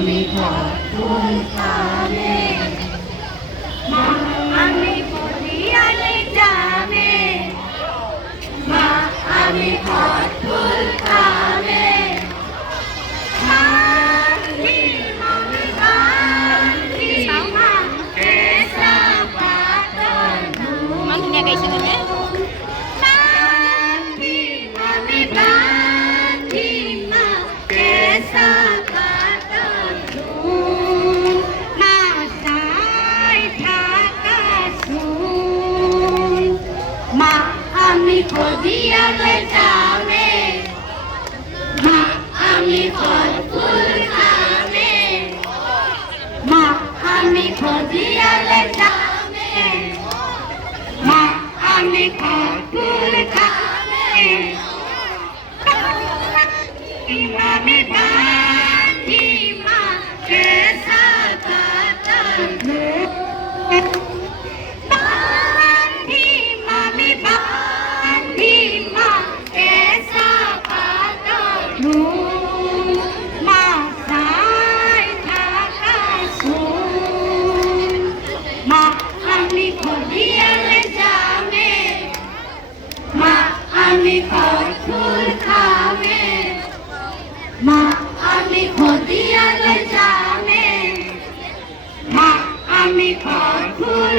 আমি ফুল খাবে মা আমি বলিয়ালে যাবে মা আমি ফুল খাবে মা দিয়ালে যাবে মা আমি ফুল খাবে মা আমি দিয়ালে যাবে মা আমি ফুল খাবে আমি বাঁধি মা কে সাকাতন আমি ফুল খাবে মা আমি দিয়ালে যাবে মা আমি ফুল